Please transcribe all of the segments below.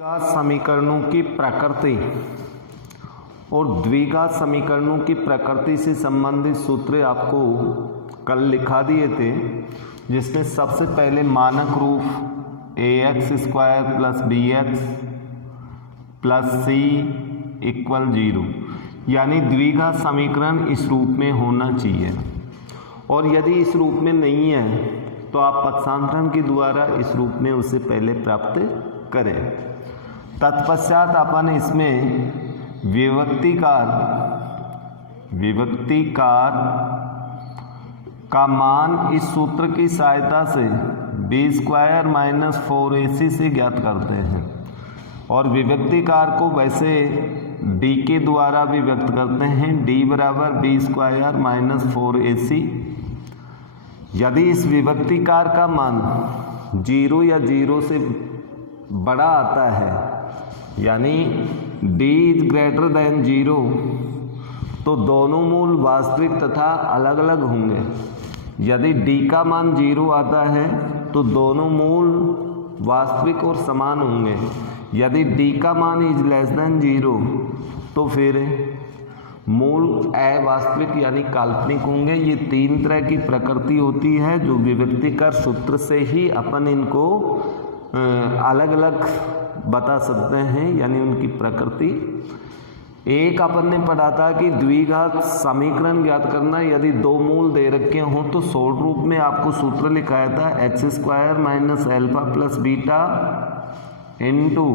द्विघात समीकरणों की प्रकृति और द्विघात समीकरणों की प्रकृति से संबंधित सूत्र आपको कल लिखा दिए थे, जिसमें सबसे पहले मानक रूप ax² plus bx plus c equal 0 यानी द्विघात समीकरण इस रूप में होना चाहिए। और यदि इस रूप में नहीं है तो आप पक्षांतरण के द्वारा इस रूप में उसे पहले प्राप्त करें। तत्पश्चात अपन इसमें विभक्तिकार का मान इस सूत्र की सहायता से b² माइनस 4ac से ज्ञात करते हैं और विभक्तिकार को वैसे d के द्वारा भी व्यक्त करते हैं, d बराबर b² माइनस 4ac। यदि इस विभक्तिकार का मान 0 या 0 से बड़ा आता है यानी d इज ग्रेटर देन 0 तो दोनों मूल वास्तविक तथा अलग अलग होंगे। यदि d का मान 0 आता है तो दोनों मूल वास्तविक और समान होंगे। यदि d का मान इज लेस देन 0 तो फिर मूल अवास्तविक यानी काल्पनिक होंगे। ये तीन तरह की प्रकृति होती है जो विभक्तिकार सूत्र से ही अपन इनको अलग अलग बता सकते हैं, यानी उनकी प्रकृति। एक अपन ने पढ़ा था कि द्विघात समीकरण ज्ञात करना, यदि दो मूल दे रखे हों तो शॉर्ट रूप में आपको सूत्र लिखाया था x² minus alpha plus beta into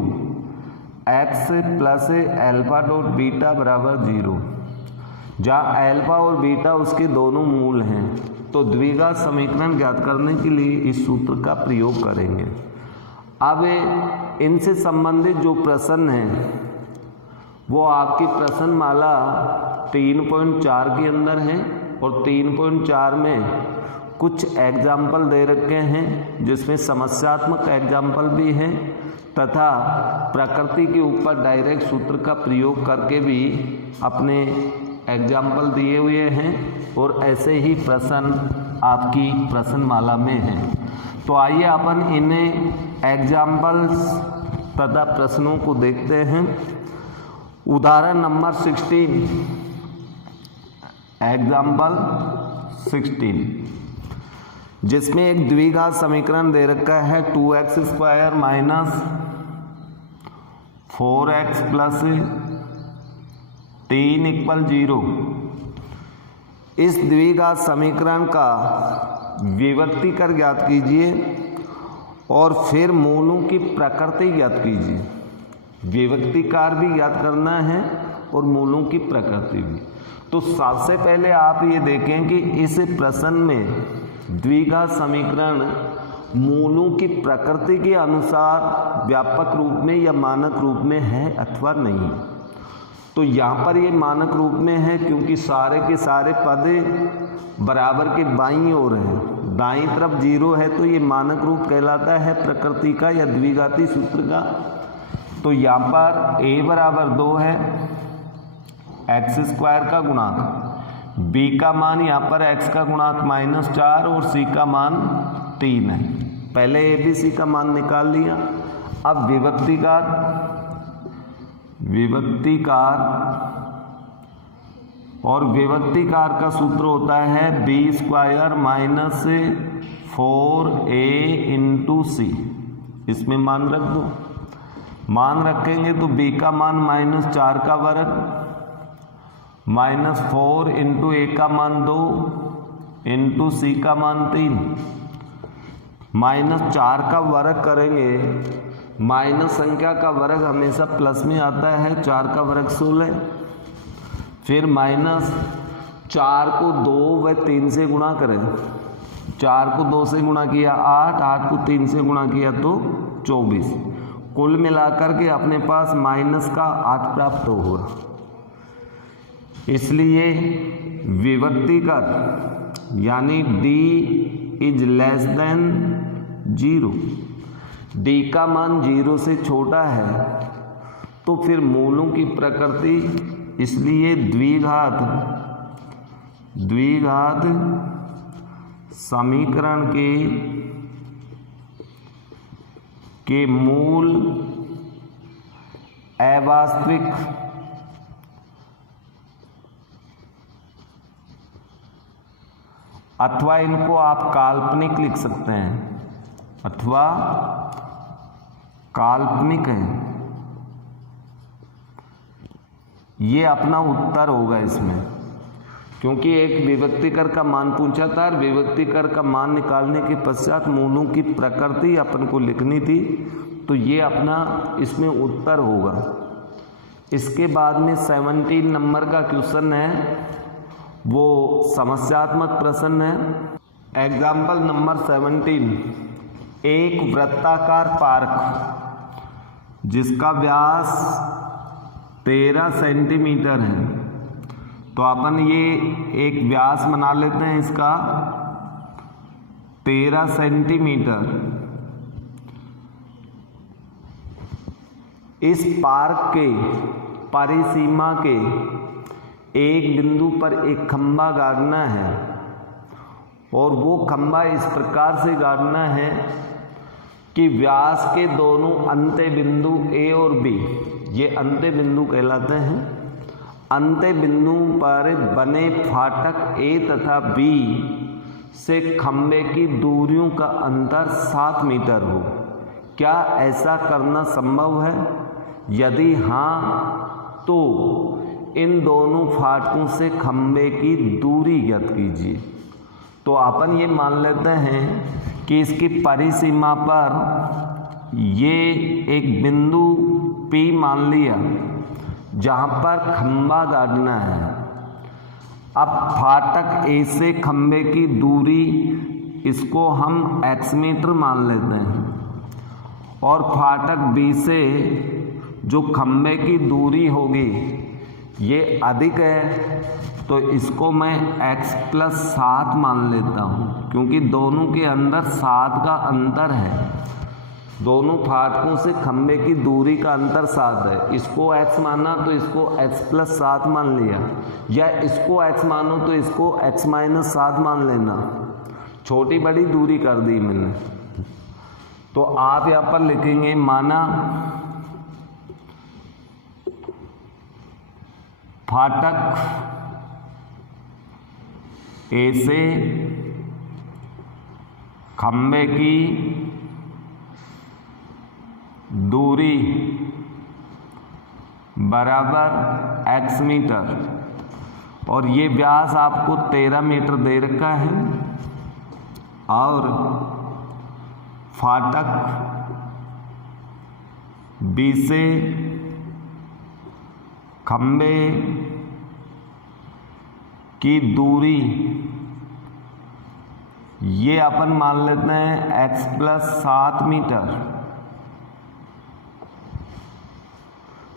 x plus alpha dot beta बराबर 0, जहाँ अल्फा और बीटा उसके दोनों मूल हैं। तो द्विघात समीकरण ज्ञात करने के लिए इस सूत्र का प्रयोग करेंगे। अब इनसे संबंधित जो प्रश्न है वो आपकी प्रश्नमाला 3.4 के अंदर है और 3.4 में कुछ एग्जाम्पल दे रखे हैं, जिसमें समस्यात्मक एग्जाम्पल भी हैं तथा प्रकृति के ऊपर डायरेक्ट सूत्र का प्रयोग करके भी अपने एग्जाम्पल दिए हुए हैं और ऐसे ही प्रश्न आपकी प्रश्नमाला में हैं। तो आइए अपन इन एग्जाम्पल्स तथा प्रश्नों को देखते हैं। उदाहरण नंबर 16, एग्जाम्पल 16, जिसमें एक द्विघात समीकरण दे रखा है 2x² minus 4x plus 3 equal 0। इस द्विघात समीकरण का विभक्तिकार ज्ञात कीजिए और फिर मूलों की प्रकृति ज्ञात कीजिए। विभक्तिकार भी ज्ञात करना है और मूलों की प्रकृति भी। तो सबसे पहले आप ये देखें कि इस प्रश्न में द्विघात समीकरण मूलों की प्रकृति के अनुसार व्यापक रूप में या मानक रूप में है अथवा नहीं। तो यहाँ पर ये मानक रूप में है क्योंकि सारे के सारे पद बराबर के बाईं ओर हैं, दाईं तरफ 0 है, तो ये मानक रूप कहलाता है प्रकृति का या द्विघाती सूत्र का। तो यहाँ पर a बराबर 2 है, x² का गुणांक, b का मान यहाँ पर x का गुणांक -4 और c का मान 3 है। पहले a b c का मान निकाल लिया। अब विभक्तिकार और विभक्तिकार का सूत्र होता है b² minus 4a into c। इसमें मान रख दो। मान रखेंगे तो b का मान -4 का वर्ग -4 इंटू a का मान 2 इंटू c का मान 3। -4 का वर्ग करेंगे, माइनस संख्या का वर्ग हमेशा प्लस में आता है, 4 का वर्ग 16। फिर -4 को 2 व 3 से गुणा करें, 4 को 2 से गुणा किया 8, 8 को 3 से गुणा किया तो 24। कुल मिलाकर के अपने पास माइनस का 8 प्राप्त होगा। इसलिए विभक्तिकार यानी d is less than 0, d का मान 0 से छोटा है तो फिर मूलों की प्रकृति, इसलिए द्विघात समीकरण के मूल अवास्तविक अथवा इनको आप काल्पनिक लिख सकते हैं, अथवा काल्पनिक है, ये अपना उत्तर होगा इसमें, क्योंकि एक विभक्तिकर का मान पूछा था और विभक्तिकर का मान निकालने के पश्चात मूलों की प्रकृति अपन को लिखनी थी, तो ये अपना इसमें उत्तर होगा। इसके बाद में 17 नंबर का क्वेश्चन है, वो समस्यात्मक प्रश्न है। एग्जाम्पल नंबर 17, एक वृत्ताकार पार्क जिसका व्यास 13 सेंटीमीटर है, तो अपन ये एक व्यास बना लेते हैं इसका 13 सेंटीमीटर। इस पार्क के परिसीमा के एक बिंदु पर एक खंभा गाड़ना है, और वो खंभा इस प्रकार से गाड़ना है कि व्यास के दोनों अंत्य बिंदु ए और बी, ये अंत्य बिंदु कहलाते हैं, अंत्य बिंदु पर बने फाटक ए तथा बी से खंभे की दूरियों का अंतर 7 मीटर हो। क्या ऐसा करना संभव है? यदि हाँ, तो इन दोनों फाटकों से खंभे की दूरी ज्ञात कीजिए। तो अपन ये मान लेते हैं कि इसकी परिसीमा पर ये एक बिंदु P मान लिया जहाँ पर खंभा गाड़ना है। अब फाटक A से खंभे की दूरी, इसको हम x मीटर मान लेते हैं, और फाटक B से जो खंभे की दूरी होगी ये अधिक है, तो इसको मैं x + 7 मान लेता हूँ, क्योंकि दोनों के अंदर 7 का अंतर है। दोनों फाटकों से खंभे की दूरी का अंतर 7 है। इसको x माना तो इसको x + 7 मान लिया, या इसको x मानो तो इसको x - 7 मान लेना। छोटी बड़ी दूरी कर दी मैंने। तो आप यहाँ पर लिखेंगे, माना फाटक ए से खंभे की दूरी बराबर x मीटर, और ये व्यास आपको 13 मीटर दे रखा है, और फाटक B से खंभे की दूरी ये अपन मान लेते हैं x + 7 मीटर,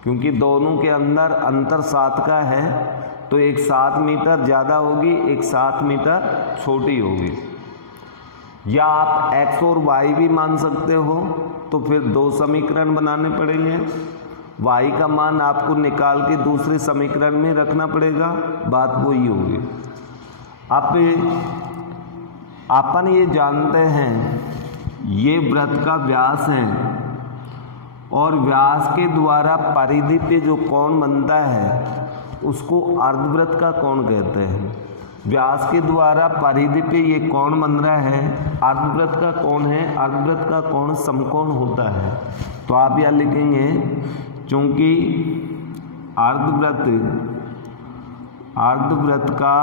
क्योंकि दोनों के अंदर अंतर 7 का है, तो एक 7 मीटर ज़्यादा होगी, एक 7 मीटर छोटी होगी। या आप x और y भी मान सकते हो, तो फिर 2 समीकरण बनाने पड़ेंगे। y का मान आपको निकाल के दूसरे समीकरण में रखना पड़ेगा, बात वही होगी। अब अपन ये जानते हैं ये वृत्त का व्यास है, और व्यास के द्वारा परिधि पे जो कोण बनता है उसको अर्धवृत्त का कोण कहते हैं। व्यास के द्वारा परिधि पे ये कोण बन रहा है, अर्धवृत्त का कोण है। अर्धवृत्त का कोण समकोण होता है। तो आप यहाँ लिखेंगे, चूंकि अर्धवृत्त का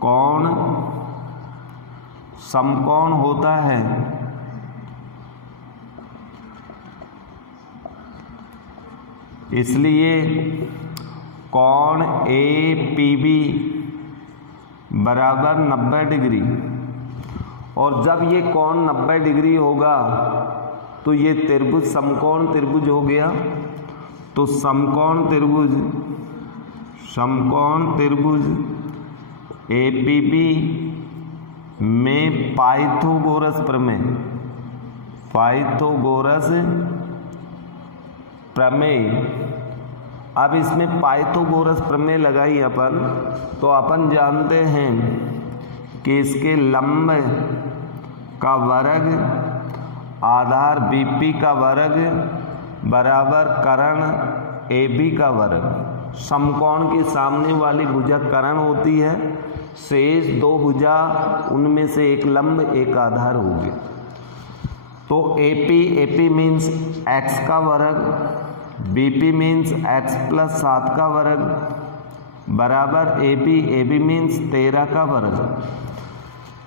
कोण समकोण होता है, इसलिए कोण APB बराबर 90 डिग्री। और जब ये कोण 90 डिग्री होगा तो ये त्रिभुज समकोण त्रिभुज हो गया। तो समकोण त्रिभुज APB में पाइथागोरस प्रमेय, अब इसमें पाइथागोरस प्रमेय लगाई अपन, तो अपन जानते हैं कि इसके लंब का वर्ग आधार BP का वर्ग बराबर कर्ण AB का वर्ग। समकोण के सामने वाली भुजा कर्ण होती है, शेष दो भुजा उनमें से एक लंब एक आधार होगी। तो AP मीन्स x का वर्ग, BP मीन्स x प्लस 7 का वर्ग बराबर AB मीन्स 13 का वर्ग।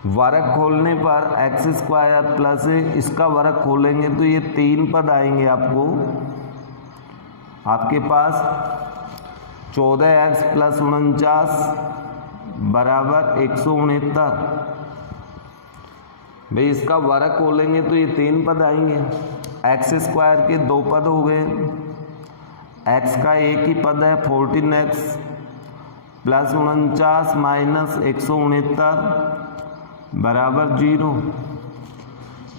वर्ग खोलने पर एक्स स्क्वायर प्लस इसका वर्ग खोलेंगे तो ये 3 पद आएंगे आपके पास 14x प्लस 49 बराबर 169। भाई इसका वर्ग खोलेंगे तो ये 3 पद आएंगे। एक्स स्क्वायर के 2 पद हो गए, x का एक ही पद है 14x प्लस 49 माइनस 169 बराबर 0,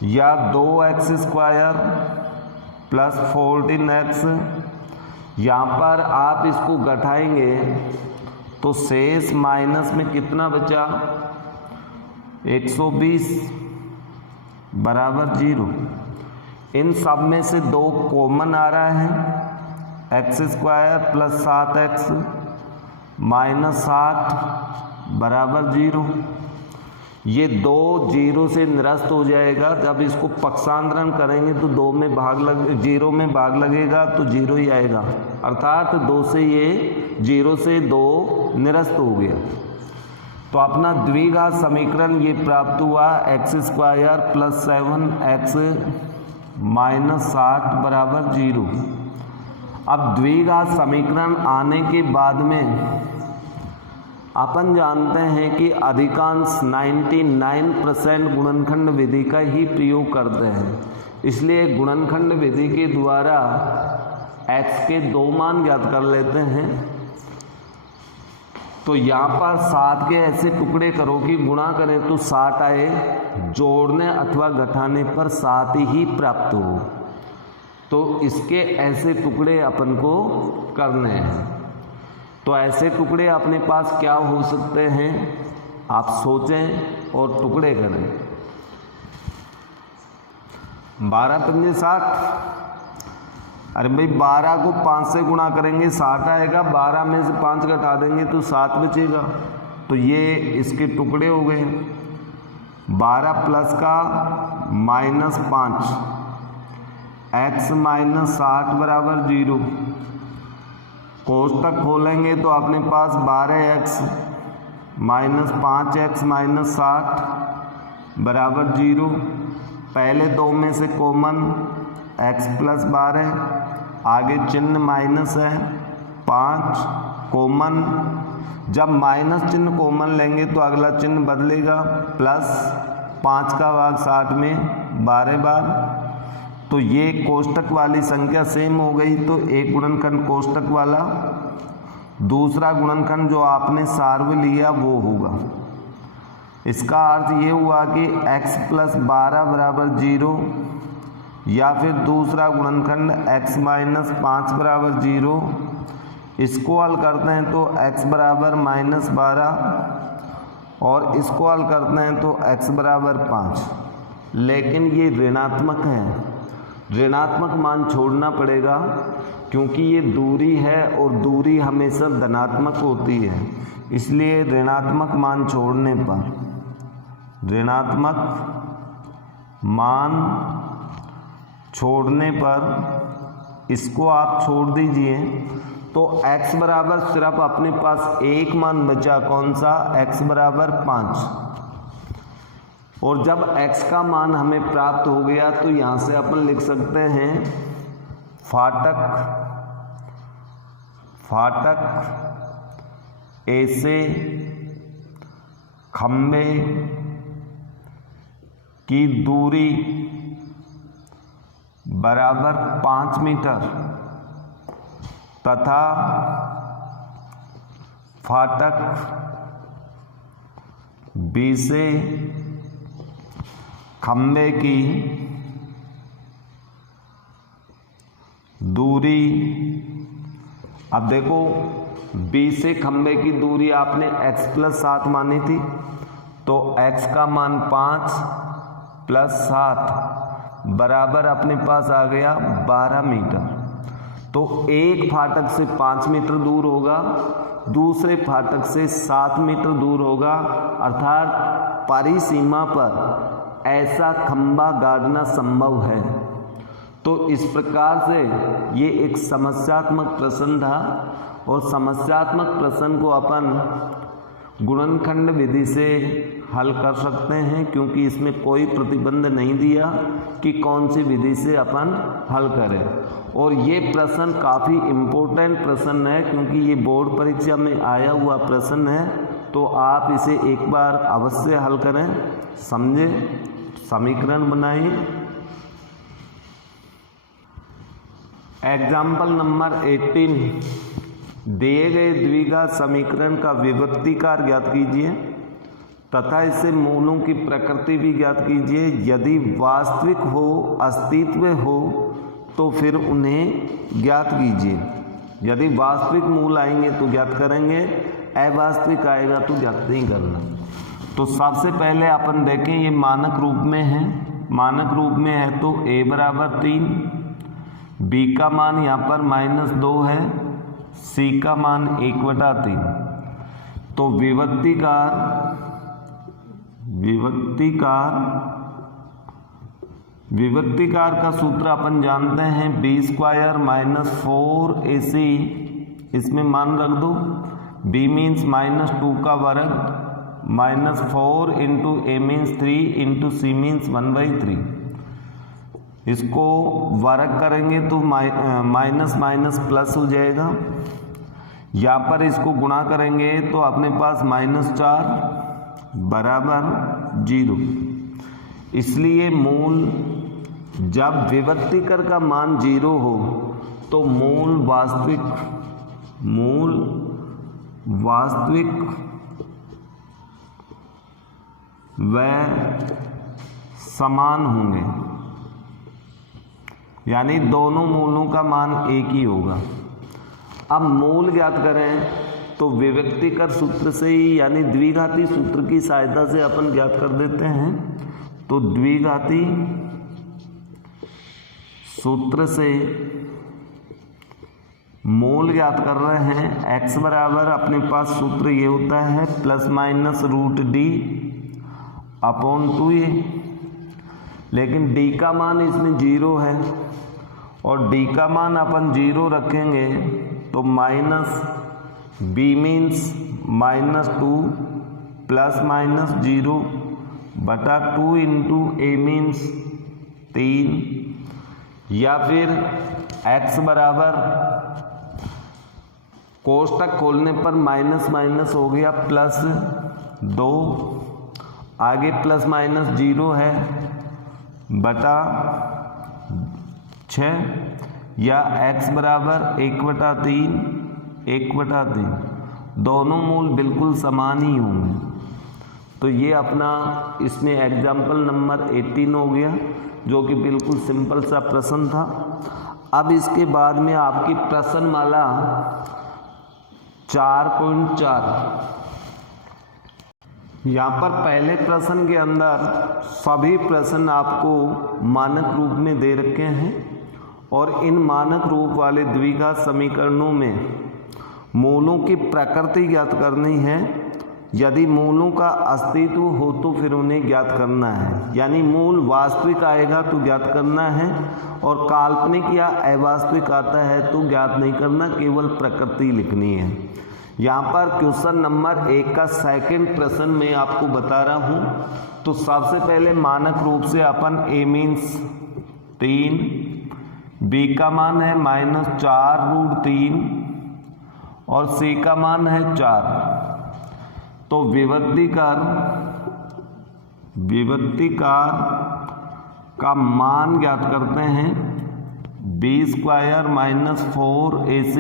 या 2x स्क्वायर प्लस 14x। यहाँ पर आप इसको घटाएंगे तो शेष माइनस में कितना बचा 120 बराबर 0। इन सब में से 2 कॉमन आ रहा है, x square plus 7x minus 60 बराबर 0। ये 2 0 से निरस्त हो जाएगा। जब इसको पक्षांतरण करेंगे तो 0 में भाग लगेगा तो 0 ही आएगा, अर्थात 2 से ये 0 से 2 निरस्त हो गया। तो अपना द्विघात समीकरण ये प्राप्त हुआ x square plus 7x minus 60 बराबर 0। अब द्विघात समीकरण आने के बाद में अपन जानते हैं कि अधिकांश 99% गुणनखंड विधि का ही प्रयोग करते हैं, इसलिए गुणनखंड विधि के द्वारा x के 2 मान ज्ञात कर लेते हैं। तो यहाँ पर 7 के ऐसे टुकड़े करो कि गुणा करें तो 60 आए, जोड़ने अथवा घटाने पर 7 ही प्राप्त हो। तो इसके ऐसे टुकड़े अपन को करने हैं। तो ऐसे टुकड़े अपने पास क्या हो सकते हैं, आप सोचें और टुकड़े करें। 12 पंजे 60, अरे भाई 12 को 5 से गुणा करेंगे 60 आएगा, 12 में से 5 घटा देंगे तो 7 बचेगा। तो ये इसके टुकड़े हो गए। 12 प्लस का माइनस 5, x माइनस 60 बराबर 0। कोष्टक खोलेंगे तो अपने पास 12x माइनस 5x माइनस 60 बराबर 0। पहले 2 में से कॉमन x प्लस 12, आगे चिन्ह माइनस है 5 कॉमन। जब माइनस चिन्ह कॉमन लेंगे तो अगला चिन्ह बदलेगा, प्लस 5 का भाग 60 में 12 बार। तो ये कोष्टक वाली संख्या सेम हो गई, तो एक गुणनखंड कोष्टक वाला, दूसरा गुणनखंड जो आपने सार्व लिया वो होगा। इसका अर्थ ये हुआ कि x प्लस 12 बराबर 0, या फिर दूसरा गुणनखंड x माइनस 5 बराबर 0। इसको हल करते हैं तो x बराबर माइनस 12 और इसको हल करते हैं तो x बराबर 5। लेकिन ये ऋणात्मक है, ऋणात्मक मान छोड़ना पड़ेगा क्योंकि ये दूरी है और दूरी हमेशा धनात्मक होती है। इसलिए ऋणात्मक मान छोड़ने पर, ऋणात्मक मान छोड़ने पर इसको आप छोड़ दीजिए तो x बराबर सिर्फ अपने पास एक मान बचा, कौन सा, x बराबर 5। और जब x का मान हमें प्राप्त हो गया तो यहाँ से अपन लिख सकते हैं फाटक ऐसे खंबे की दूरी बराबर 5 मीटर तथा फाटक बी से खंबे की दूरी, अब देखो बी से खंबे की दूरी आपने x प्लस 7 मानी थी, तो x का मान 5 प्लस 7 बराबर अपने पास आ गया 12 मीटर। तो एक फाटक से 5 मीटर दूर होगा, दूसरे फाटक से 7 मीटर दूर होगा, अर्थात परिसीमा पर ऐसा खंभा गाड़ना संभव है। तो इस प्रकार से ये एक समस्यात्मक प्रश्न था और समस्यात्मक प्रश्न को अपन गुणनखंड विधि से हल कर सकते हैं, क्योंकि इसमें कोई प्रतिबंध नहीं दिया कि कौन सी विधि से अपन हल करें। और ये प्रश्न काफ़ी इम्पोर्टेंट प्रश्न है, क्योंकि ये बोर्ड परीक्षा में आया हुआ प्रश्न है। तो आप इसे एक बार अवश्य हल करें, समझें, समीकरण बनाइए। एग्जाम्पल नंबर 18, दिए गए द्विघात समीकरण का विभक्तिकार ज्ञात कीजिए तथा इससे मूलों की प्रकृति भी ज्ञात कीजिए। यदि वास्तविक हो, अस्तित्व हो, तो फिर उन्हें ज्ञात कीजिए। यदि वास्तविक मूल आएंगे तो ज्ञात करेंगे, अवास्तविक आएगा तो ज्ञात नहीं करना। तो सबसे पहले अपन देखें ये मानक रूप में है। मानक रूप में है तो a बराबर 3, b का मान यहाँ पर -2 है, c का मान 1/3। तो विभक्तिकार का सूत्र अपन जानते हैं b² - 4ac, इसमें मान रख दो। b मीन्स -2 का वर्ग, -4 into a means 3 into c means 1/3। इसको वर्ग करेंगे तो माइनस माइनस प्लस हो जाएगा। यहाँ पर इसको गुणा करेंगे तो अपने पास -4 बराबर 0। इसलिए मूल जब विभक्तिकर का मान 0 हो तो मूल वास्तविक व समान होंगे, यानी दोनों मूलों का मान एक ही होगा। अब मूल ज्ञात करें तो विभक्तिकर सूत्र से ही, यानी द्विघाती सूत्र की सहायता से अपन ज्ञात कर देते हैं। तो द्विघाती सूत्र से मूल ज्ञात कर रहे हैं। x बराबर अपने पास सूत्र ये होता है ±√d अपॉन 2a, लेकिन d का मान इसमें 0 है और d का मान अपन 0 रखेंगे तो -b मीन्स -2 ±0 बटा 2 इंटू a मीन्स 3, या फिर x बराबर कोष्टक खोलने पर माइनस माइनस हो गया +2, आगे ±0 है बटा 6, या x बराबर 1/3 दोनों मूल बिल्कुल समान ही होंगे। तो ये अपना इसमें एग्जाम्पल नंबर 18 हो गया, जो कि बिल्कुल सिंपल सा प्रश्न था। अब इसके बाद में आपकी प्रश्नमाला 4.4, यहाँ पर पहले प्रश्न के अंदर सभी प्रश्न आपको मानक रूप में दे रखे हैं और इन मानक रूप वाले द्विघात समीकरणों में मूलों की प्रकृति ज्ञात करनी है। यदि मूलों का अस्तित्व हो तो फिर उन्हें ज्ञात करना है, यानी मूल वास्तविक आएगा तो ज्ञात करना है और काल्पनिक या अवास्तविक आता है तो ज्ञात नहीं करना, केवल प्रकृति लिखनी है। यहाँ पर क्वेश्चन नंबर 1 का सेकंड प्रश्न मैं आपको बता रहा हूँ। तो सबसे पहले मानक रूप से अपन a मीन्स 3, b का मान है -4√3 और c का मान है 4। तो विभक्तिकार का मान ज्ञात करते हैं b² - 4ac,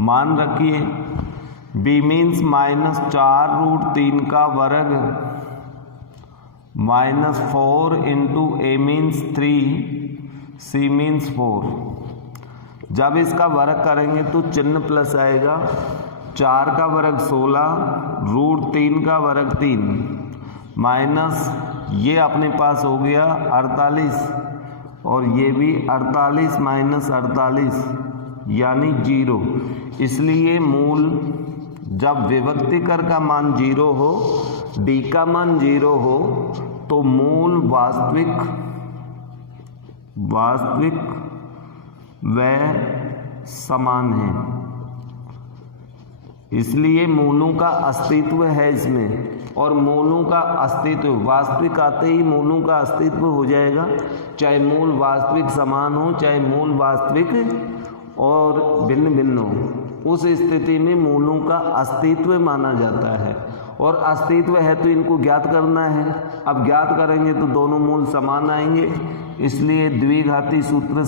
मान रखिए b मीन्स -4√3 का वर्ग -4 into a means 3, c means 4। जब इसका वर्ग करेंगे तो चिन्ह प्लस आएगा, 4 का वर्ग 16, √3 का वर्ग 3, ये अपने पास हो गया 48 और ये भी 48 माइनस 48 यानी 0। इसलिए मूल जब विभक्तिकर का मान 0 हो, d का मान 0 हो, तो मूल वास्तविक व समान है। इसलिए मूलों का अस्तित्व है इसमें, और मूलों का अस्तित्व वास्तविक आते ही मूलों का अस्तित्व हो जाएगा, चाहे मूल वास्तविक समान हो, चाहे मूल वास्तविक और भिन्न भिन्न हो। उस स्थिति में मूलों का अस्तित्व माना जाता है, और अस्तित्व है तो इनको ज्ञात करना है। अब ज्ञात करेंगे तो दोनों मूल समान आएंगे, इसलिए द्विघाती सूत्र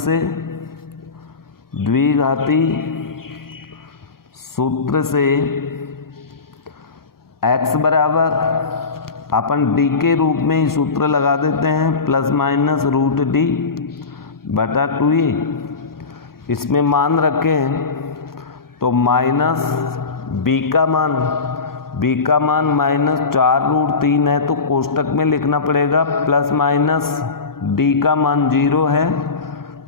से x बराबर अपन d के रूप में ही सूत्र लगा देते हैं, प्लस माइनस रूट d बटा 2a। इसमें मान रखें तो माइनस b का मान माइनस 4 रूट 3 है, तो कोष्टक में लिखना पड़ेगा, प्लस माइनस d का मान 0 है,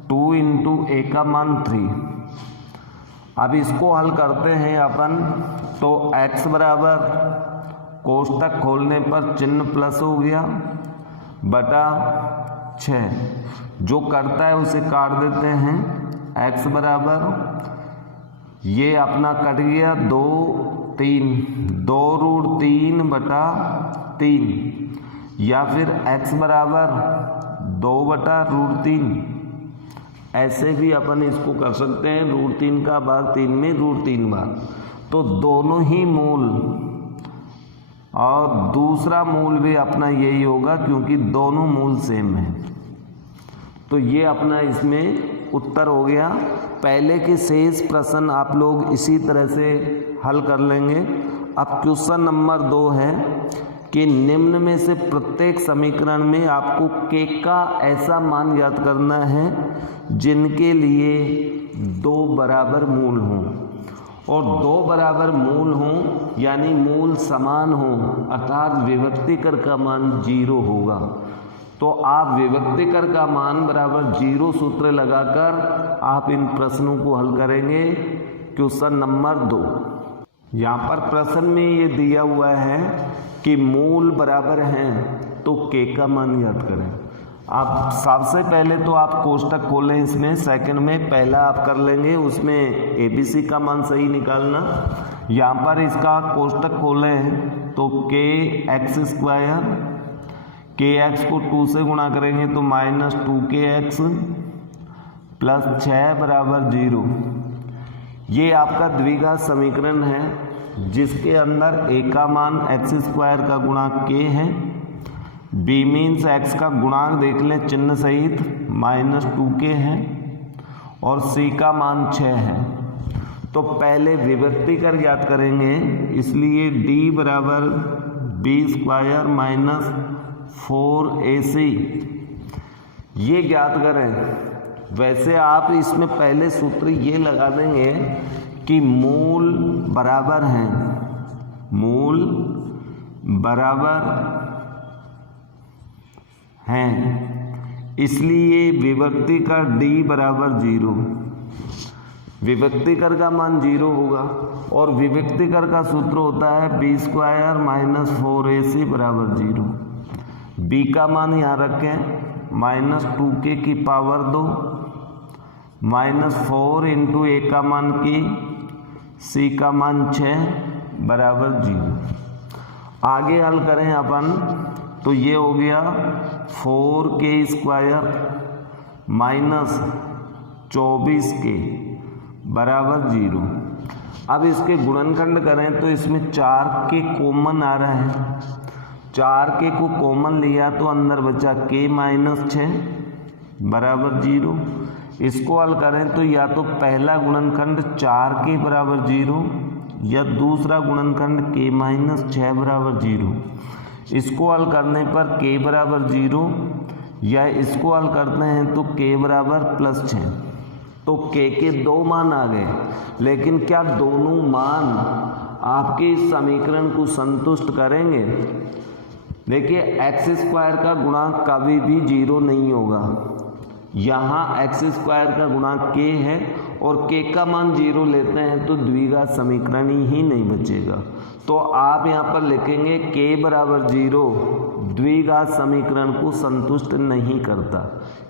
2 इंटू a का मान 3। अब इसको हल करते हैं अपन, तो x बराबर कोष्टक खोलने पर चिन्ह प्लस हो गया बटा 6, जो करता है उसे काट देते हैं। x बराबर ये अपना कट गया 2 रूट 3 बटा 3, या फिर x बराबर 2 बटा रूट 3। ऐसे भी अपन इसको कर सकते हैं, रूट 3 का भाग 3 में रूट 3 बार। तो दोनों ही मूल और दूसरा मूल भी अपना यही होगा, क्योंकि दोनों मूल सेम है। तो ये अपना इसमें उत्तर हो गया। पहले के शेष प्रश्न आप लोग इसी तरह से हल कर लेंगे। अब क्वेश्चन नंबर 2 है कि निम्न में से प्रत्येक समीकरण में आपको k का ऐसा मान ज्ञात करना है जिनके लिए 2 बराबर मूल हों, और 2 बराबर मूल हों यानी मूल समान हों, अर्थात विभक्तिकर का मान 0 होगा। तो आप विभक्तिकर का मान बराबर 0 सूत्र लगाकर आप इन प्रश्नों को हल करेंगे। क्वेश्चन नंबर 2, यहाँ पर प्रश्न में ये दिया हुआ है कि मूल बराबर हैं तो k का मान ज्ञात करें। आप सबसे पहले तो आप कोष्टक खोलें, इसमें सेकंड में पहला आप कर लेंगे, उसमें ABC का मान सही निकालना। यहाँ पर इसका कोष्टक खोलें तो kx स्क्वायर, kx को 2 से गुणा करेंगे तो माइनस 2kx प्लस 6 बराबर 0। ये आपका द्विघात समीकरण है जिसके अंदर a का मान x स्क्वायर का गुणा k है, b मीन्स x का गुणांक देख लें चिन्ह सहित माइनस 2k है, और c का मान 6 है। तो पहले विभक्तिकर ज्ञात करेंगे, इसलिए d बराबर b स्क्वायर माइनस 4ac ये ज्ञात करें। वैसे आप इसमें पहले सूत्र ये लगा देंगे कि मूल बराबर हैं, मूल बराबर हैं, इसलिए विभक्तिकर d बराबर 0, विभक्तिकर का मान 0 होगा, और विभक्तिकर का सूत्र होता है b स्क्वायर माइनस 4ac बराबर 0। b का मान यहाँ रखें माइनस 2k की पावर 2 माइनस 4 इंटू a का मान k, c का मान 6 बराबर 0। आगे हल करें अपन तो ये हो गया 4k स्क्वायर माइनस 24k बराबर 0। अब इसके गुणनखंड करें तो इसमें 4k कॉमन आ रहा है, 4k को कॉमन लिया तो अंदर बचा k माइनस 6 बराबर 0। इसको हल करें तो या तो पहला गुणनखंड 4k बराबर 0 या दूसरा गुणनखंड k माइनस 6 बराबर 0। इसको हल करने पर k बराबर 0, या इसको हल करते हैं तो k बराबर प्लस 6। तो k के 2 मान आ गए, लेकिन क्या दोनों मान आपके इस समीकरण को संतुष्ट करेंगे? देखिए एक्स स्क्वायर का गुणांक कभी भी 0 नहीं होगा। यहाँ एक्स स्क्वायर का गुणांक k है और k का मान 0 लेते हैं तो द्विघात समीकरण ही नहीं बचेगा। तो आप यहाँ पर लिखेंगे k बराबर 0 द्विघात समीकरण को संतुष्ट नहीं करता,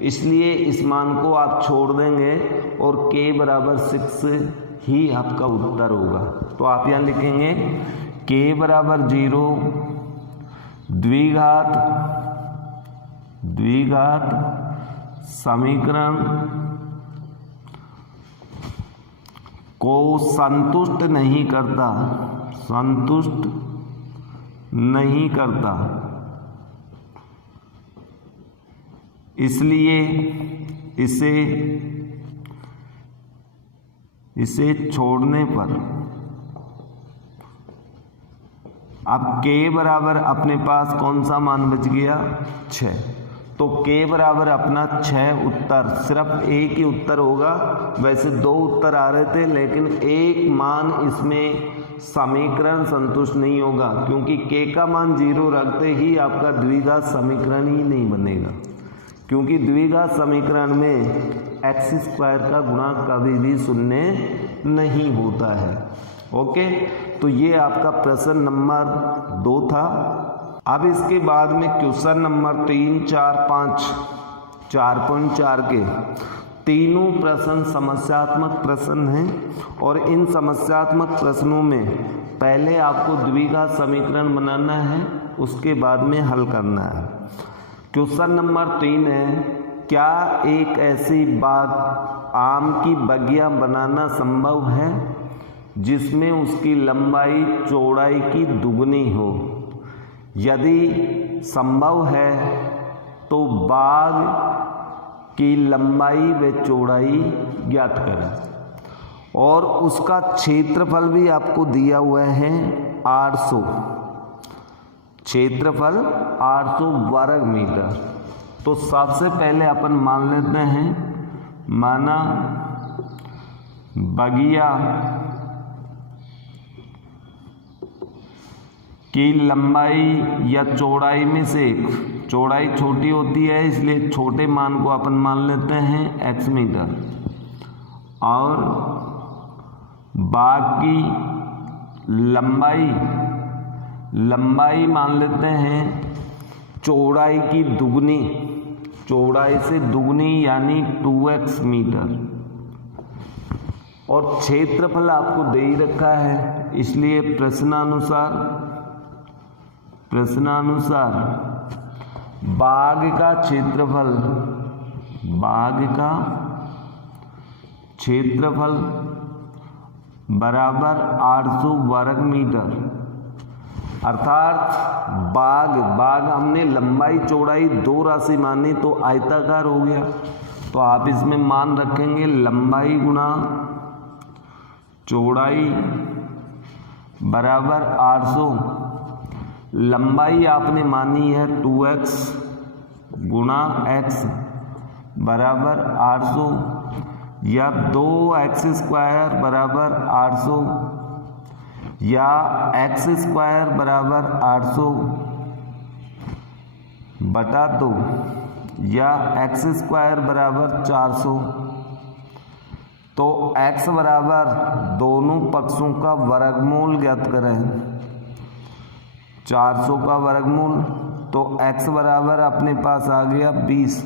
इसलिए इस मान को आप छोड़ देंगे और k बराबर 6 ही आपका उत्तर होगा। तो आप यहाँ लिखेंगे k बराबर 0 द्विघात समीकरण को संतुष्ट नहीं करता, इसलिए इसे छोड़ने पर अब k बराबर अपने पास कौन सा मान बच गया 6। तो k बराबर अपना 6 उत्तर, सिर्फ एक ही उत्तर होगा। वैसे 2 उत्तर आ रहे थे लेकिन एक मान इसमें समीकरण संतुष्ट नहीं होगा, क्योंकि k का मान 0 रखते ही आपका द्विघात समीकरण ही नहीं बनेगा, क्योंकि द्विघात समीकरण में एक्स स्क्वायर का गुणांक कभी भी 0 नहीं होता है। ओके, तो ये आपका प्रश्न नंबर 2 था। अब इसके बाद में क्वेश्चन नंबर 3, 4, 5, 4.4 के तीनों प्रश्न समस्यात्मक प्रश्न हैं और इन समस्यात्मक प्रश्नों में पहले आपको द्विघात समीकरण बनाना है, उसके बाद में हल करना है। क्वेश्चन नंबर 3 है, क्या एक ऐसी बाग आम की बगिया बनाना संभव है जिसमें उसकी लंबाई चौड़ाई की दुगनी हो? यदि संभव है तो बाग की लंबाई व चौड़ाई ज्ञात करें और उसका क्षेत्रफल भी आपको दिया हुआ है 800, क्षेत्रफल 800 वर्ग मीटर। तो सबसे पहले अपन मान लेते हैं, माना बगिया की लंबाई या चौड़ाई में से चौड़ाई छोटी होती है, इसलिए छोटे मान को अपन मान लेते हैं x मीटर, और बाग की लंबाई मान लेते हैं चौड़ाई की दुगनी, चौड़ाई से दुगनी यानी 2x मीटर, और क्षेत्रफल आपको दे ही रखा है, इसलिए प्रश्नानुसार बाग का क्षेत्रफल बराबर 800 वर्ग मीटर। अर्थात बाग हमने लंबाई चौड़ाई 2 राशि मानी तो आयताकार हो गया, तो आप इसमें मान रखेंगे लंबाई गुणा चौड़ाई बराबर 800। लंबाई आपने मानी है 2x गुणा x बराबर 800 या 2x स्क्वायर बराबर 800 या x स्क्वायर बराबर 800 बटा 2 या x स्क्वायर बराबर 400। तो x बराबर दोनों पक्षों का वर्गमूल ज्ञात करें, 400 का वर्गमूल, तो x बराबर अपने पास आ गया 20,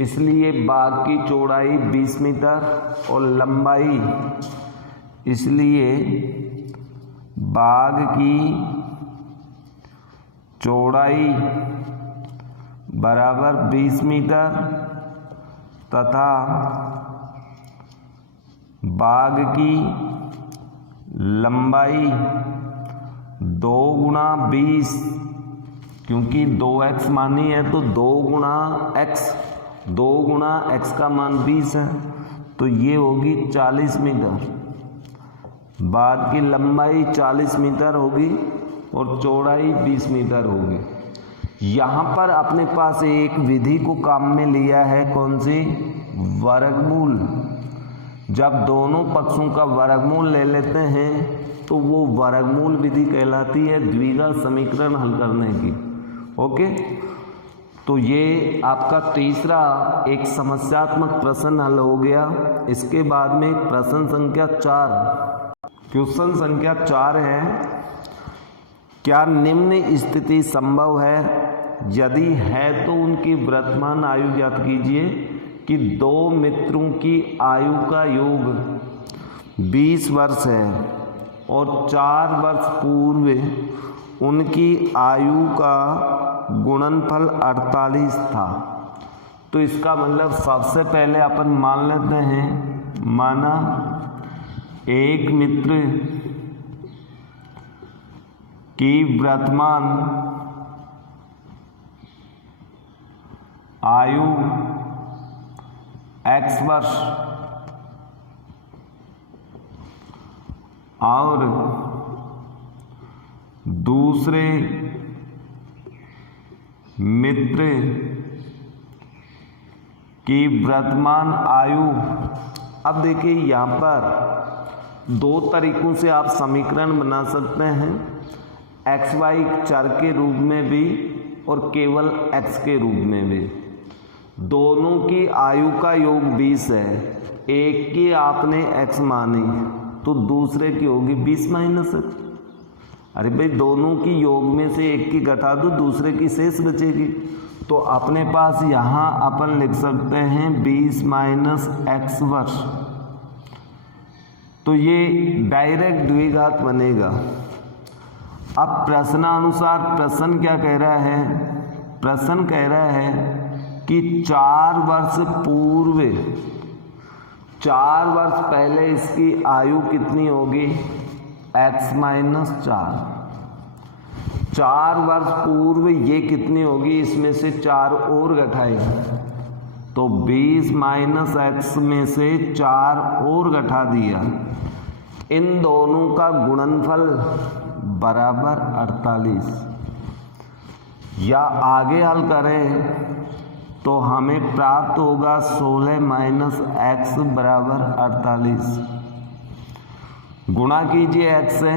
इसलिए बाग की चौड़ाई 20 मीटर और लंबाई, इसलिए बाग की चौड़ाई बराबर 20 मीटर तथा बाग की लंबाई 2 गुणा 20, क्योंकि 2x मानी है तो 2 गुणा x का मान 20 है, तो ये होगी 40 मीटर। बाग की लंबाई 40 मीटर होगी और चौड़ाई 20 मीटर होगी। यहाँ पर अपने पास एक विधि को काम में लिया है, कौन सी? वर्गमूल। जब दोनों पक्षों का वर्गमूल ले लेते हैं तो वो वर्गमूल विधि कहलाती है द्विघात समीकरण हल करने की। ओके, तो ये आपका तीसरा एक समस्यात्मक प्रश्न हल हो गया। इसके बाद में प्रश्न संख्या 4, क्वेश्चन संख्या 4 है, क्या निम्न स्थिति संभव है? यदि है तो उनकी वर्तमान आयु ज्ञात कीजिए कि दो मित्रों की आयु का योग 20 वर्ष है और 4 वर्ष पूर्व उनकी आयु का गुणनफल 48 था। तो इसका मतलब सबसे पहले अपन मान लेते हैं, माना एक मित्र की वर्तमान आयु x वर्ष और दूसरे मित्र की वर्तमान आयु। अब देखिए यहाँ पर दो तरीकों से आप समीकरण बना सकते हैं, एक्स वाई चर के रूप में भी और केवल x के रूप में भी। दोनों की आयु का योग 20 है, एक की आपने x मानी तो दूसरे की होगी 20 माइनस x। अरे भाई दोनों की योग में से एक की घटा दो, दूसरे की शेष बचेगी। तो अपने पास यहाँ अपन लिख सकते हैं 20 माइनस x वर्ष। तो ये डायरेक्ट द्विघात बनेगा। अब प्रश्नानुसार प्रश्न क्या कह रहा है? प्रश्न कह रहा है कि 4 वर्ष पूर्व, 4 वर्ष पहले इसकी आयु कितनी होगी? x माइनस 4 वर्ष पूर्व ये कितनी होगी? इसमें से 4 और घटाएंगे तो 20 माइनस x में से 4 और घटा दिया। इन दोनों का गुणनफल बराबर 48। या आगे हल करें तो हमें प्राप्त होगा 16 माइनस x बराबर 48। गुणा कीजिए x से,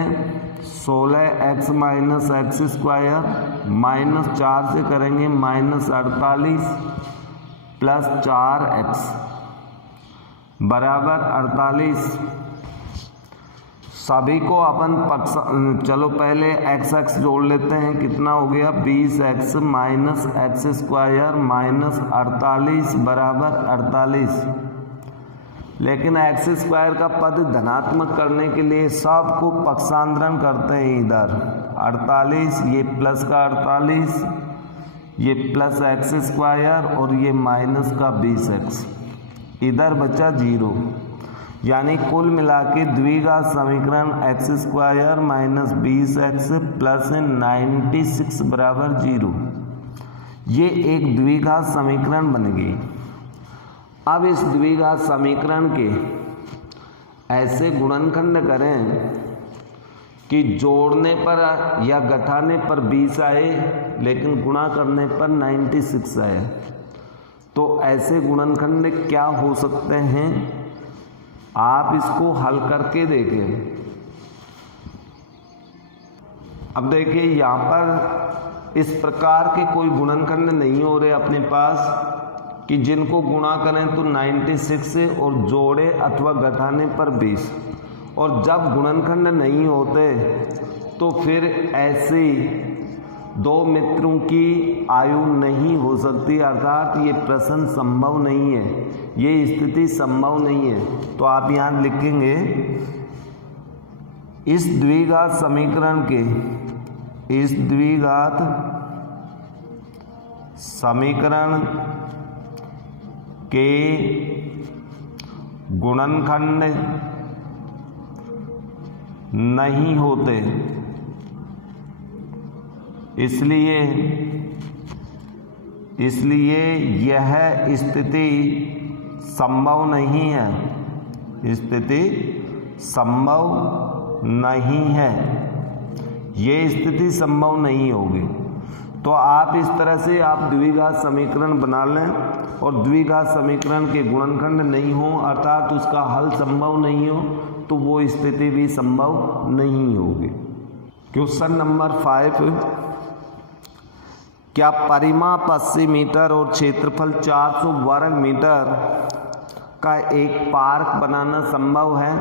16x minus x square minus 4 से करेंगे माइनस 48 प्लस 4x बराबर 48। सभी को अपन चलो पहले x जोड़ लेते हैं, कितना हो गया? 20x minus x square minus 48 बराबर 48। लेकिन एक्स स्क्वायर का पद धनात्मक करने के लिए सबको पक्षांतरण करते हैं। इधर 48, ये प्लस का 48, ये प्लस एक्स स्क्वायर और ये माइनस का 20x, इधर बचा 0। यानी कुल मिला के द्विघात समीकरण x square minus 20x plus 96 बराबर 0, ये एक द्विघात समीकरण बन गई। अब इस द्विघात समीकरण के ऐसे गुणनखंड करें कि जोड़ने पर या घटाने पर 20 आए लेकिन गुणा करने पर 96 आए। तो ऐसे गुणनखंड क्या हो सकते हैं? आप इसको हल करके देखें। अब देखिए यहाँ पर इस प्रकार के कोई गुणनखंड नहीं हो रहे अपने पास कि जिनको गुणा करें तो 96 से और जोड़े अथवा घटाने पर 20। और जब गुणनखंड नहीं होते तो फिर ऐसे दो मित्रों की आयु नहीं हो सकती, अर्थात ये प्रश्न संभव नहीं है, ये स्थिति संभव नहीं है। तो आप यहाँ लिखेंगे इस द्विघात समीकरण के, इस द्विघात समीकरण के गुणनखंड नहीं होते, इसलिए यह स्थिति संभव नहीं है, स्थिति संभव नहीं है, ये स्थिति संभव नहीं होगी। तो आप इस तरह से आप द्विघात समीकरण बना लें और द्विघात समीकरण के गुणनखंड नहीं हो अर्थात उसका हल संभव नहीं हो तो वो स्थिति भी संभव नहीं होगी। क्वेश्चन नंबर 5, क्या परिमाप 80 मीटर और क्षेत्रफल 400 वर्ग मीटर का एक पार्क बनाना संभव है?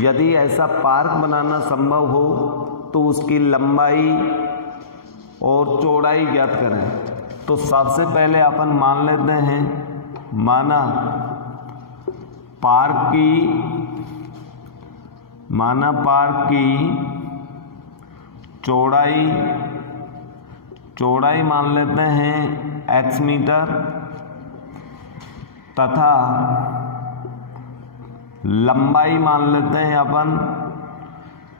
यदि ऐसा पार्क बनाना संभव हो तो उसकी लंबाई और चौड़ाई ज्ञात करें। तो सबसे पहले अपन मान लेते हैं, माना पार्क की चौड़ाई मान लेते हैं x मीटर तथा लंबाई मान लेते हैं अपन,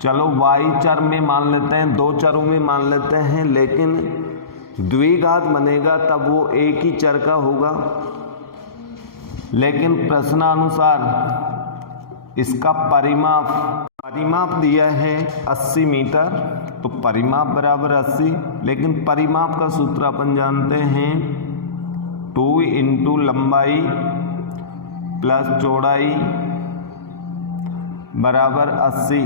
चलो y चर में मान लेते हैं, दो चरों में मान लेते हैं, लेकिन द्विघात बनेगा तब वो एक ही चर का होगा। लेकिन प्रश्नानुसार इसका परिमाप दिया है 80 मीटर, तो परिमाप बराबर 80, लेकिन परिमाप का सूत्र अपन जानते हैं 2 इंटू लंबाई प्लस चौड़ाई बराबर 80,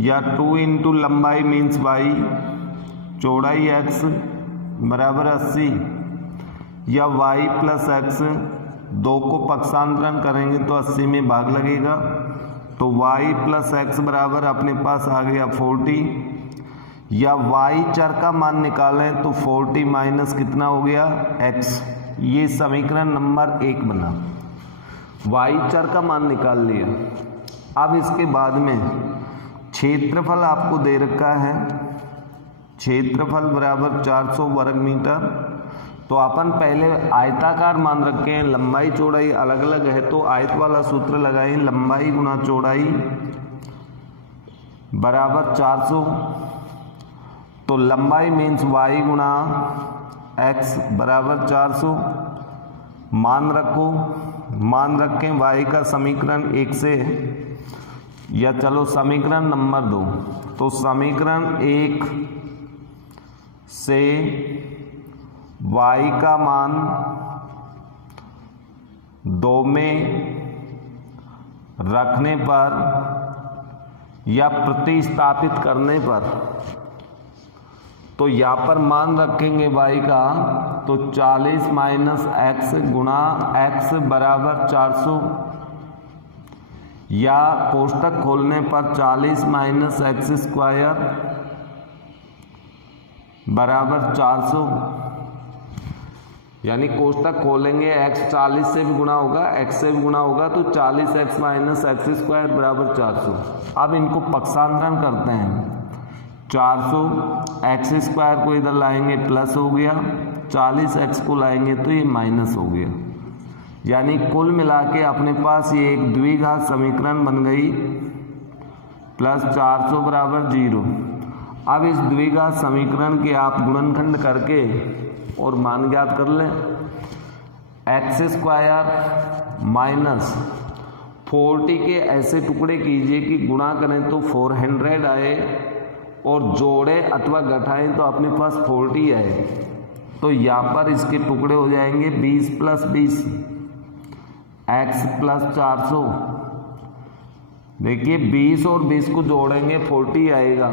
या 2 इंटू लंबाई मीन्स y, चौड़ाई x बराबर 80, या y प्लस x, दो को पक्षांतरण करेंगे तो 80 में भाग लगेगा, तो y प्लस x बराबर अपने पास आ गया 40, या y चर का मान निकालें तो 40 माइनस कितना हो गया x। ये समीकरण नंबर 1 बना, y चर का मान निकाल लिया। अब इसके बाद में क्षेत्रफल आपको दे रखा है, क्षेत्रफल बराबर 400 वर्ग मीटर, तो अपन पहले आयताकार मान रखे हैं, लंबाई चौड़ाई अलग अलग है, तो आयत वाला सूत्र लगाएं, लंबाई गुना चौड़ाई बराबर 400, तो लंबाई मीन्स y गुना x बराबर 400। मान रखें y का समीकरण 1 से, या चलो समीकरण नंबर 2, तो समीकरण 1 से y का मान 2 में रखने पर या प्रतिस्थापित करने पर, तो यहाँ पर मान रखेंगे y का, तो 40 माइनस x गुणा x बराबर 400, या कोष्टक खोलने पर 40 माइनस एक्स स्क्वायर बराबर 400, यानी कोष्टक खोलेंगे x 40 से भी गुणा होगा, x से भी गुणा होगा, तो 40x माइनस एक्स स्क्वायर बराबर 400। अब इनको पक्षांतरण करते हैं, 400 एक्स स्क्वायर को इधर लाएंगे प्लस हो गया, 40x को लाएंगे तो ये माइनस हो गया, यानी कुल मिला के अपने पास ये एक द्विघात समीकरण बन गई, प्लस 400 बराबर 0। अब इस द्विघात समीकरण के आप गुणनखंड करके और मान ज्ञात कर लें, एक्स स्क्वायर माइनस 40 के ऐसे टुकड़े कीजिए कि गुणा करें तो 400 आए और जोड़े अथवा घटाएं तो अपने पास 40 आए, तो यहाँ पर इसके टुकड़े हो जाएंगे 20 प्लस 20 x प्लस 400। देखिए 20 और 20 को जोड़ेंगे 40 आएगा,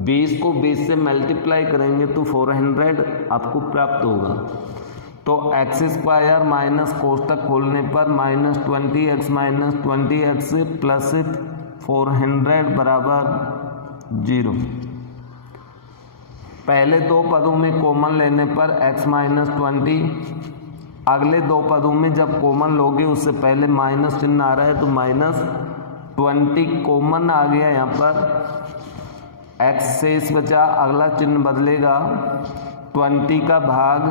20 को 20 से मल्टीप्लाई करेंगे तो 400 आपको प्राप्त होगा। तो एक्स स्क्वायर माइनस कोष्टक खोलने पर माइनस 20x प्लस 400 बराबर 0। पहले दो पदों में कॉमन लेने पर x माइनस 20, अगले दो पदों में जब कॉमन लोगे उससे पहले माइनस चिन्ह आ रहा है तो माइनस 20 कॉमन आ गया, यहाँ पर x शेष बचा, अगला चिन्ह बदलेगा, 20 का भाग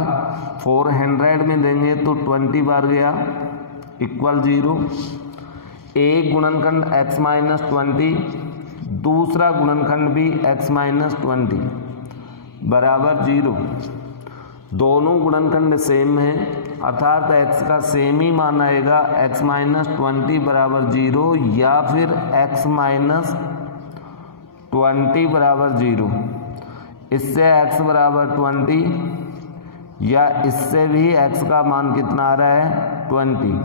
400 में देंगे तो 20 बार गया इक्वल 0। एक गुणनखंड x माइनस 20, दूसरा गुणनखंड भी x माइनस 20 बराबर 0। दोनों गुणनखंड सेम है, अर्थात x का सेम ही मान आएगा, x माइनस 20 बराबर 0 या फिर x माइनस 20 बराबर 0। इससे x बराबर 20 या इससे भी x का मान कितना आ रहा है 20,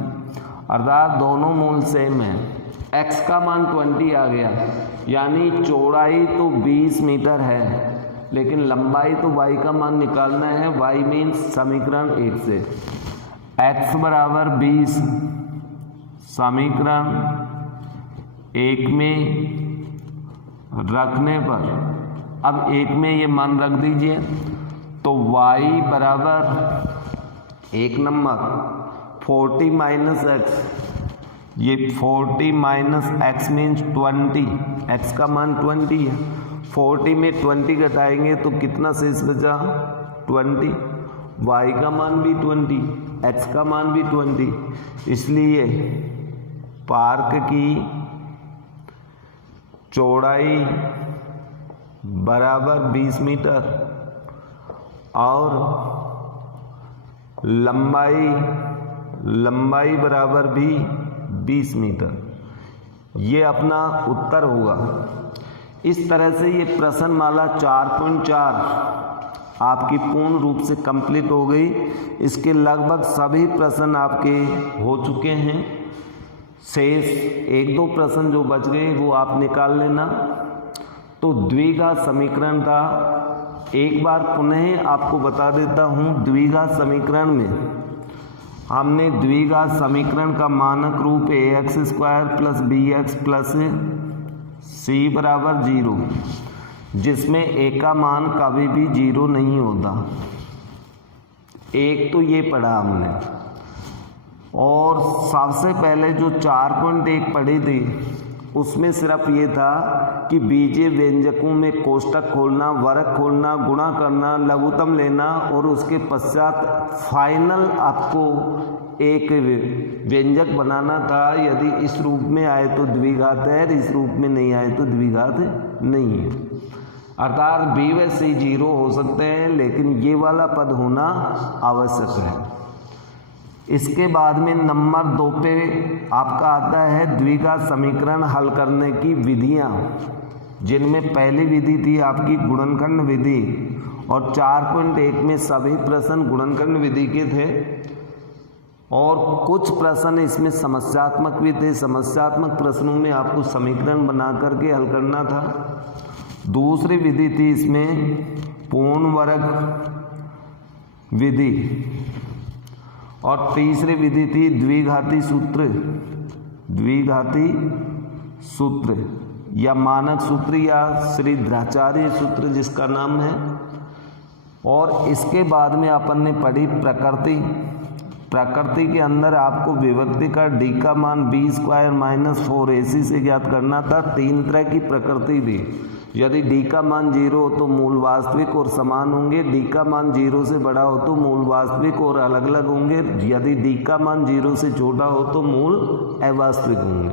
अर्थात दोनों मूल सेम है। x का मान 20 आ गया, यानी चौड़ाई तो 20 मीटर है, लेकिन लंबाई तो y का मान निकालना है। y मीन्स समीकरण 1 से x बराबर 20 समीकरण 1 में रखने पर, अब 1 में ये मान रख दीजिए, तो y बराबर 1 नंबर 40 माइनस एक्स, ये 40 माइनस एक्स मीन्स 20, x का मान 20 है। 40 में 20 घटाएंगे तो कितना शेष बचा? 20। y का मान भी 20, x का मान भी 20, इसलिए पार्क की चौड़ाई बराबर 20 मीटर और लंबाई बराबर भी 20 मीटर। ये अपना उत्तर होगा। इस तरह से ये प्रश्नमाला 4.4 आपकी पूर्ण रूप से कंप्लीट हो गई। इसके लगभग सभी प्रश्न आपके हो चुके हैं। शेष 1-2 प्रश्न जो बच गए वो आप निकाल लेना। तो द्विघात समीकरण था, एक बार पुनः आपको बता देता हूँ। द्विघात समीकरण में हमने द्विघात समीकरण का मानक रूप ax² plus bx plus c बराबर 0, जिसमें a का मान कभी भी 0 नहीं होता। एक तो ये पढ़ा हमने, और सबसे पहले जो 4.1 पढ़ी थी उसमें सिर्फ ये था कि बीजीय व्यंजकों में कोष्टक खोलना, वर्ग खोलना, गुणा करना, लघुत्तम लेना और उसके पश्चात फाइनल आपको एक व्यंजक बनाना था। यदि इस रूप में आए तो द्विघात है, इस रूप में नहीं आए तो द्विघात नहीं है। अर्थात b व c 0 हो सकते हैं, लेकिन ये वाला पद होना आवश्यक है। इसके बाद में नंबर 2 पे आपका आता है द्विघात समीकरण हल करने की विधियां, जिनमें पहली विधि थी आपकी गुणनखंड विधि, और 4.1 में सभी प्रश्न गुणनखंड विधि के थे और कुछ प्रश्न इसमें समस्यात्मक भी थे। समस्यात्मक प्रश्नों में आपको समीकरण बना करके हल करना था। दूसरी विधि थी इसमें पूर्ण वर्ग विधि, और तीसरी विधि थी द्विघाती सूत्र या मानक सूत्र या श्री द्राचार्य सूत्र जिसका नाम है। और इसके बाद में अपन ने पढ़ी प्रकृति के अंदर आपको विभक्ति का d का मान b² माइनस 4ac से ज्ञात करना था। 3 तरह की प्रकृति थी। यदि d का मान 0 हो तो मूल वास्तविक और समान होंगे, d का मान 0 से बड़ा हो तो मूल वास्तविक और अलग अलग होंगे, यदि d का मान 0 से छोटा हो तो मूल अवास्तविक होंगे।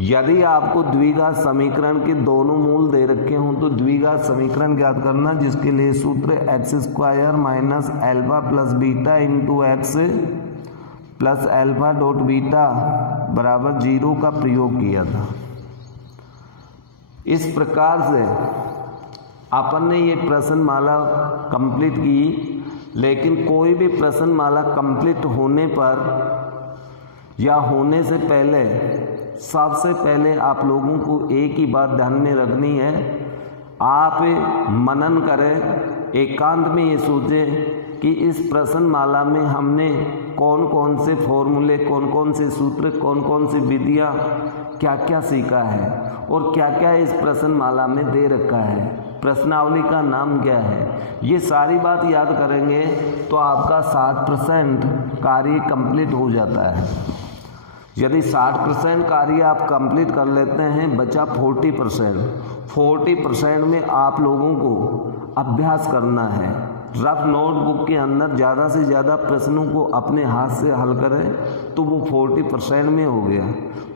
यदि आपको द्विघात समीकरण के दोनों मूल दे रखे हों तो द्विघात समीकरण ज्ञात करना, जिसके लिए सूत्र x² minus alpha plus beta into x plus alpha dot beta बराबर 0 का प्रयोग किया था। इस प्रकार से अपन ने ये प्रश्नमाला कंप्लीट की। लेकिन कोई भी प्रश्नमाला कंप्लीट होने पर या होने से पहले सबसे पहले आप लोगों को एक ही बात ध्यान में रखनी है। आप मनन करें, एकांत में ये सोचें कि इस प्रश्नमाला में हमने कौन कौन से फॉर्मूले, कौन कौन से सूत्र, कौन कौन सी विधियाँ, क्या क्या सीखा है और क्या क्या इस प्रश्नमाला में दे रखा है, प्रश्नावली का नाम क्या है। ये सारी बात याद करेंगे तो आपका 60% कार्य कंप्लीट हो जाता है। यदि 60% कार्य आप कंप्लीट कर लेते हैं, बचा 40% में आप लोगों को अभ्यास करना है। रफ नोटबुक के अंदर ज़्यादा से ज़्यादा प्रश्नों को अपने हाथ से हल करें तो वो 40% में हो गया।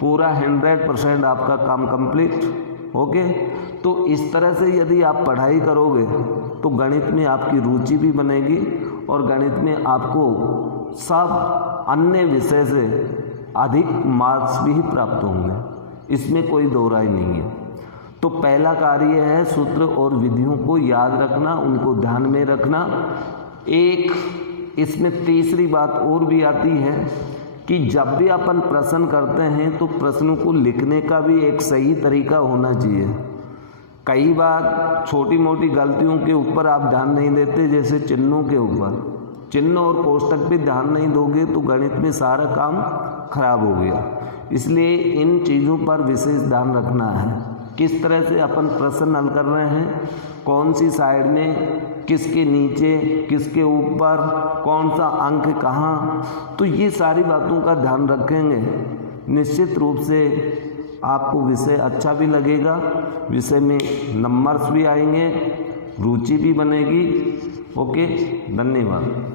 पूरा 100% आपका काम कंप्लीट हो गया। तो इस तरह से यदि आप पढ़ाई करोगे तो गणित में आपकी रुचि भी बनेगी और गणित में आपको सब अन्य विषय से अधिक मार्क्स भी प्राप्त होंगे। इसमें कोई दो राय नहीं है। तो पहला कार्य है सूत्र और विधियों को याद रखना, उनको ध्यान में रखना। एक इसमें तीसरी बात और भी आती है कि जब भी अपन प्रश्न करते हैं तो प्रश्नों को लिखने का भी एक सही तरीका होना चाहिए। कई बार छोटी मोटी गलतियों के ऊपर आप ध्यान नहीं देते, जैसे चिन्हों के ऊपर। चिन्ह और कोष्टक पे ध्यान नहीं दोगे तो गणित में सारा काम खराब हो गया। इसलिए इन चीज़ों पर विशेष ध्यान रखना है। किस तरह से अपन प्रश्न हल कर रहे हैं, कौन सी साइड में, किसके नीचे, किसके ऊपर, कौन सा अंक कहाँ, तो ये सारी बातों का ध्यान रखेंगे, निश्चित रूप से आपको विषय अच्छा भी लगेगा, विषय में नंबर्स भी आएंगे, रुचि भी बनेगी। ओके, धन्यवाद।